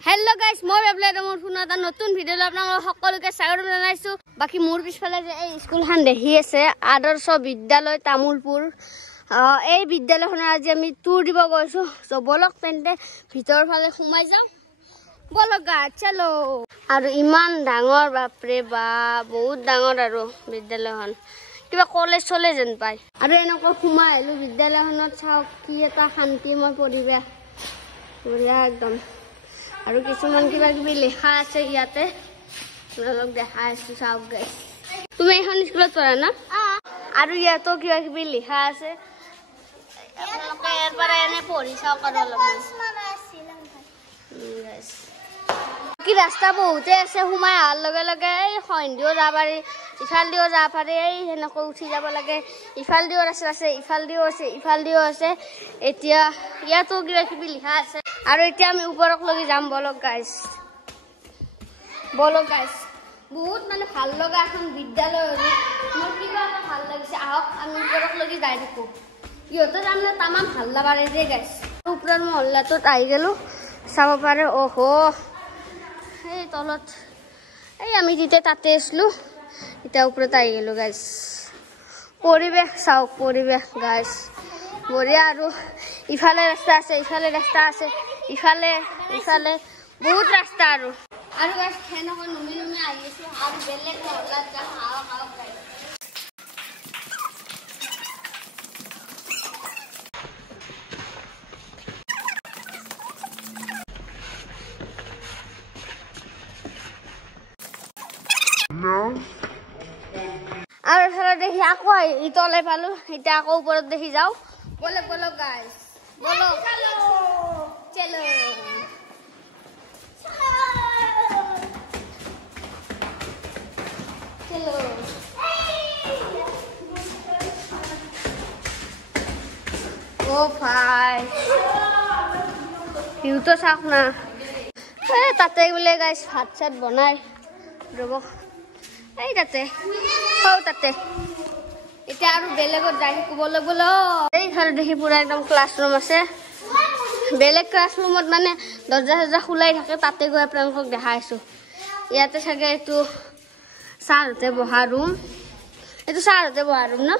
hello guys মই বেবলেট মোৰ ফোনত এটা নতুন ভিডিঅ আপোনালোক সকলোকে স্বাগতম জনাইছো বাকি মোৰ পিছফালে যে এই স্কুলখন দেখি আছে আদৰ্শ বিদ্যালয় তামুলপুৰ এই বিদ্যালয়খনৰ আজি আমি টুৰ দিব গৈছো সো বলক তেন্তে ভিতৰ ফালে সোমাই যাও বলক গা চলো আৰু ইমান ডাঙৰ বাপৰে বা বহুত ডাঙৰ আৰু বিদ্যালয়খন কিবা কলেজ চলে যেন পায় আৰু এনেকৈ সোমাই আহিলো বিদ্যালয়খনত চাওক কি এটা শান্তিময় পৰিৱেশ বঢ়িয়া একদম আৰু কিছুমান কিবা কিবি লেখা আছে ইয়াতে আপোনালোক দেখা আছে চাওক গাইস তুমি এখন স্কুলত পঢ়া না আৰু ইয়াতো কিবা কিবি লেখা আছে আপোনালোকে এবাৰ এনে পঢ়ি চাওক আৰু অলপ গাইস কি ৰাস্তা বহুতে আছে সোমাই আহাৰ লগে লগে এই সন্ধিও যাব পাৰি ইফাল দিও যাব পাৰি এই হেনকৈ উঠি যাব লাগে ইফাল দিও ৰাস্তা আছে ইফাল দিও আছে এতিয়া ইয়াতো কিবা কিবি লিখা আছে আৰু এতিয়া আমি ওপৰক লাগি যাম বলক গাইস বহুত মানে ভাল লগা এখন বিদ্যালয় মোৰ কিবা ভাল লাগিছে আহক আমি ওপৰক লাগি যাই থাকো ইহঁতে তাৰমানে তামাম ভাল লাগে যে গাইস ওপৰৰ মহল্লাটোত আহি গেলো চাব পাৰে ওহো এই তলত এই আমি যেতিয়া তাতে আসলো এটা ওপৰত আহি গেলো গাইস পৰিবেশ চাওক পৰিবেশ গাইস বঢ়িয়া আৰু ইফালে ৰাস্তা আছে ইফালে বহুত ৰাস্তা আৰু গাইস হেনকৈ নুমি আহি আছো আৰু বেলেগ মহল্লাত যাম আহক গাইস আৰু এফালে দেখি আকৌ ইতলে পালো এটা আকৌ ওপৰত দেখি যাও বলক গাইস বলক চলো ও ভাই ইউতো চাওক না তাতে বোলে গাইস ভাত চাত বনাই ৰব এই তাতে এতিয়া আৰু বেলেগত যাই ক'বলৈ বলো এই ঘৰত দেখি পুৰা একদম ক্লাছৰুম আছে বেলেগ ক্লাছৰুমত মানে দৰ্জা খোলাই থাকে তাতে গৈ আপোনালোকক দেখাইছো ইয়াতে চাগে এইটো ছাৰহঁতে বহা ৰুম ন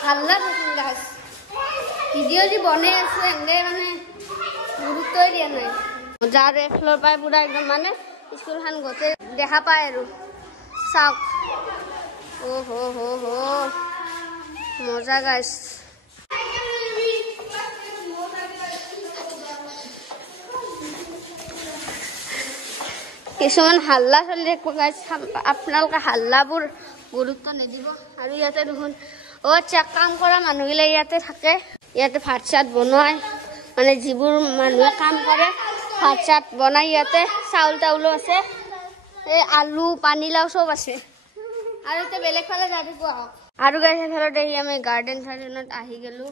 ভাল লাগে গাইস ভিডিঅ' যি বনাই আছে এনে মানে গুৰুত্বই দিয়া নাই যাৰ এফালৰ পৰা পুৰা একদম মানে স্কুলখন গোটেই দেখা পায় আৰু চাওক মজা গাইস কিছুমান হাল্লা চলি থাকিব গাইস আপোনালোকে হাল্লাবোৰ গুৰুত্ব নিদিব আৰু ইয়াতে দেখোন আচ্ছা কাম কৰা মানুহবিলাক ইয়াতে থাকে ইয়াতে ভাত চাত বনাই মানে যিবোৰ মানুহে কাম কৰে ভাত চাত বনাই ইয়াতে চাউল তাউলো আছে এই আলু পানীলাও সব আছে আৰু তে বেলেগ ফালে যাই থাকো আহক আৰু গাইস এফালে দেখি আমি গাৰ্ডেনত আহি গেলো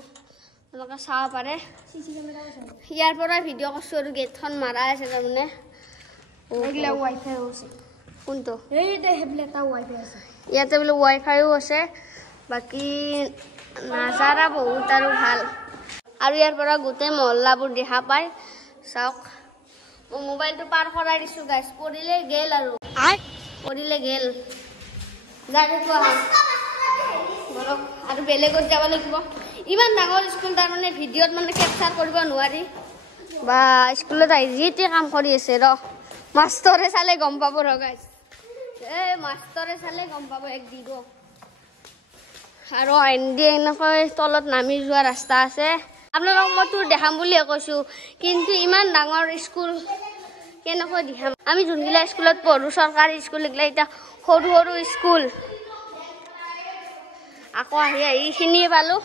আপোনালোকে চাব পাৰে ইয়াৰ পৰা ভিডিঅ' কৰিছো আৰু গেটখন মাৰা আছে তাৰমানে এইগিলা ৱাইফাই আছে কোনটো এই হেবলে এটা ৱাইফাই আছে ইয়াতে বোলে ৱাইফাইও আছে বাকি নাজাৰা বহুত আৰু ভাল আৰু ইয়াৰ পৰা গোটেই মহল্লাবোৰ দেখা পায় চাওক মই মোবাইলটো পাৰ কৰাই দিছো গাইস পৰিলে গেল আৰু যাই কোৱা বলক আৰু বেলেগত যাব লাগিব ইমান ডাঙৰ স্কুল তাৰমানে ভিডিঅ'ত মানে কেপচাৰ কৰিব নোৱাৰি বা স্কুলত আহি যিতে কাম কৰি আছে মাষ্টৰে চালে গম পাব গাইস মাষ্টৰে চালে গম পাব এক দিব আৰু এনেকৈ তলত নামি যোৱা ৰাস্তা আছে আপোনালোকক মই তোৰ দেখাম বুলিয়ে কৈছো কিন্তু ইমান ডাঙৰ স্কুল কেনেকৈ দেখাম আমি যোনগিলা স্কুলত পঢ়ো চৰকাৰী স্কুল এগিলা এতিয়া সৰু স্কুল আকৌ আহি এইখিনিয়ে পালো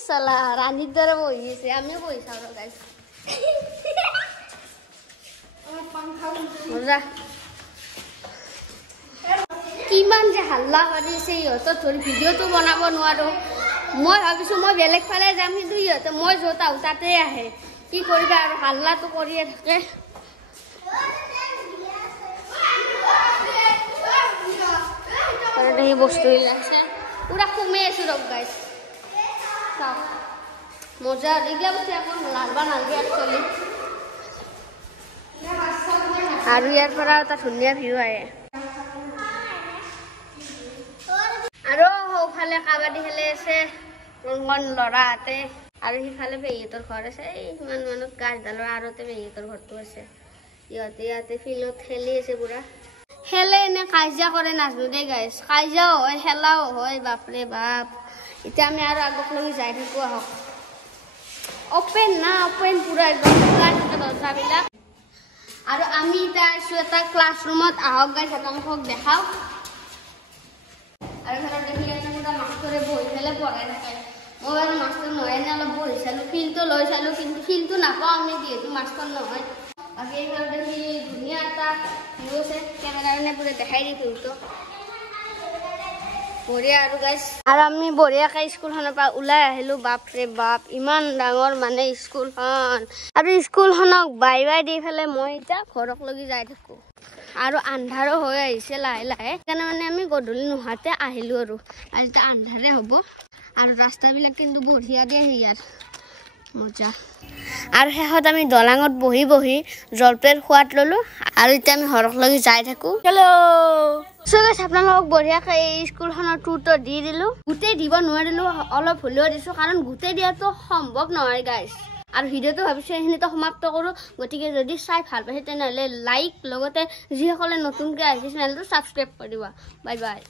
চালা ৰাণীৰ দৰে বহি আছে আমিও বহি চাওঁ গাইস কিমান যে হাল্লা কৰি আছে ইহঁতক ধৰি ভিডিঅ'টো বনাব নোৱাৰো মই ভাবিছো মই বেলেগ ফালে যাম কিন্তু ইহঁতে মই য'ত আহো তাতে আহে কি কৰিবা আৰু হাল্লাটো কৰিয়ে থাকে আৰু এই বস্তুবিলাক আছে পুৰা কমে আছো গাইস চাওক মজা এইগিলা বস্তু এখন লালবা নালগে একচুৱেলি আৰু ইয়াৰ পৰা এটা ধুনীয়া ভিউ আহে আৰু সৌফালে কাবাডী খেলি আছে কোন ল'ৰাহঁতে আৰু সিফালে পেহীহঁতৰ ঘৰ আছে ইমান মানুহ গাছডালৰ আৰতে পেহীহঁতৰ ঘৰটো আছে ইয়াতে ফিল্ডত খেলি আছে পুৰা খেলে এনে কাজিয়া কৰে নাজনো দেই গাইছ কাজিয়াও হয় খেলাও হয় বাপৰে বাপ এতিয়া আমি আৰু আগত লৈ যাই থাকো আহক অপেন না অপেন পুৰা একদম খোলা থাকে দৰজাবিলাক আৰু আমি এতিয়া আছো এটা ক্লাছৰুমত আহক গাইছ আপোনালোকক দেখাও আৰু ঘৰত দেখি আছে পুৰা মাষ্টৰে বহি পেলাই পঢ়াই থাকে মই বাৰু মাষ্টৰ নহয় নে অলপ বহি চালো ফিল্ডটো লৈ চালো কিন্তু ফিল্ডটো নাপাওঁ আমি যিহেতু মাষ্টৰ নহয় বাকী এই ঘৰত দেখি ধুনীয়া এটা ভিউ আছে কেমেৰামেনে পুৰা দেখাই দি ভিউটো বঢ়িয়া আৰু গাইছ আৰু আমি বঢ়িয়াকৈ স্কুলখনৰ পৰা ওলাই আহিলো বাপৰে বাপ ইমান ডাঙৰ মানে স্কুলখন আৰু স্কুলখনক বাই বাই দি পেলাই মই এতিয়া ঘৰক লগি যাই থাকো আৰু আন্ধাৰো হৈ আহিছে লাহে লাহে সেইকাৰণে মানে আমি গধূলি নোহাতে আহিলো আৰু এতিয়া আন্ধাৰে হ'ব আৰু ৰাস্তাবিলাক কিন্তু বঢ়িয়া দিয়ে ইয়াৰ মজা আৰু শেষত আমি দলাঙত বহি বহি জলপাইৰ সোৱাদ ললো আৰু এতিয়া আমি ঘৰক লগি যাই থাকো হেল্ল' সো গাইছ আপোনালোকক বঢ়িয়াকৈ এই স্কুলখনৰ টুৰটো দি দিলোঁ গোটেই দিব নোৱাৰিলোঁ অলপ হ'লেও দিছোঁ কাৰণ গোটেই দিয়াটো সম্ভৱ নহয় গাইছ আৰু ভিডিঅ'টো ভাবিছোঁ এইখিনিতে সমাপ্ত কৰোঁ গতিকে যদি চাই ভাল পাইছে তেনেহ'লে লাইক লগতে যিসকলে নতুনকৈ আহিছে চেনেলটো ছাবস্ক্ৰাইব কৰি দিবা বাই বাই